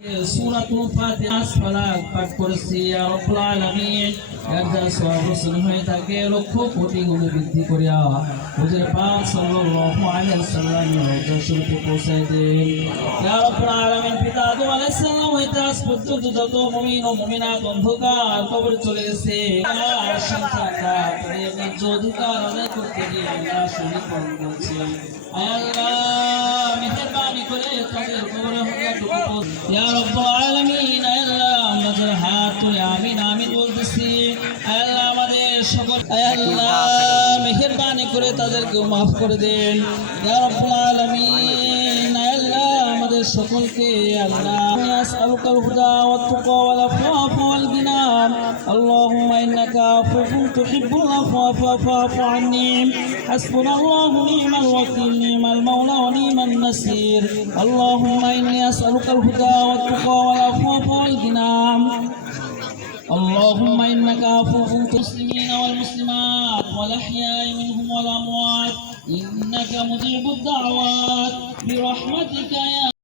সূরাতুল ফাতিহা ফালাক পাঠ করেছি ইয়া রাব্বুল আলামিন এর দ্বারা সওয়াব হাসিল হয়ে থাকে লক্ষ কোটি গুণ বৃদ্ধি করিয়া হুজুর পাক সাল্লাল্লাহু আলাইহি ওয়াসাল্লামের রওজা শরীফে পৌঁছায় দেন ইয়া রাব্বুল আলামিন পিতা আদম আলাইহিস সালাম হইতে আজ পর্যন্ত যত মুমিন ও মুমিনাত অন্ধকার কবরে চলে গেছে আর সন্তানরা তাদের ন্যায্য অধিকার আদায় করতে গিয়ে আল্লাহ শহীদ বরণ করছে আল্লাহ মেহেরবানি করে তাদের কবরে হত্যা ইয়া রাব্বুল আলামিন আল্লাহ আমাদের হাত তুলে আমিন আমিন বলতেছি আল্লাহ আমাদের সকল আল্লাহ মেহেরবানি করে তাদেরকে মাফ করে দেন ইয়া রাব্বুল আলামিন আল্লাহ আমাদের সকলকে আল্লাহ আসআলুকাল হুদা ওয়াত তাকওয়া ওয়াল আফওয়া ওয়াল গিনা আল্লাহুম্মা ইন্নাকা আফুউন তুহিব্বুল আফওয়া ফা'ফু আন্নি হাসবুনাল্লাহু নি'মাল ওয়াকিল নি'মাল মাওলা ওয়া নি'মান নাসির আল্লাহুম্মা ইন্নী আসআলুকাল হুদা ওয়াত তাকওয়া ওয়াল আফওয়া ওয়াল গিনা اللهم إنك عفو المسلمين والمسلمات والأحياء منهم والأموات إنك مجيب الدعوات برحمتك يا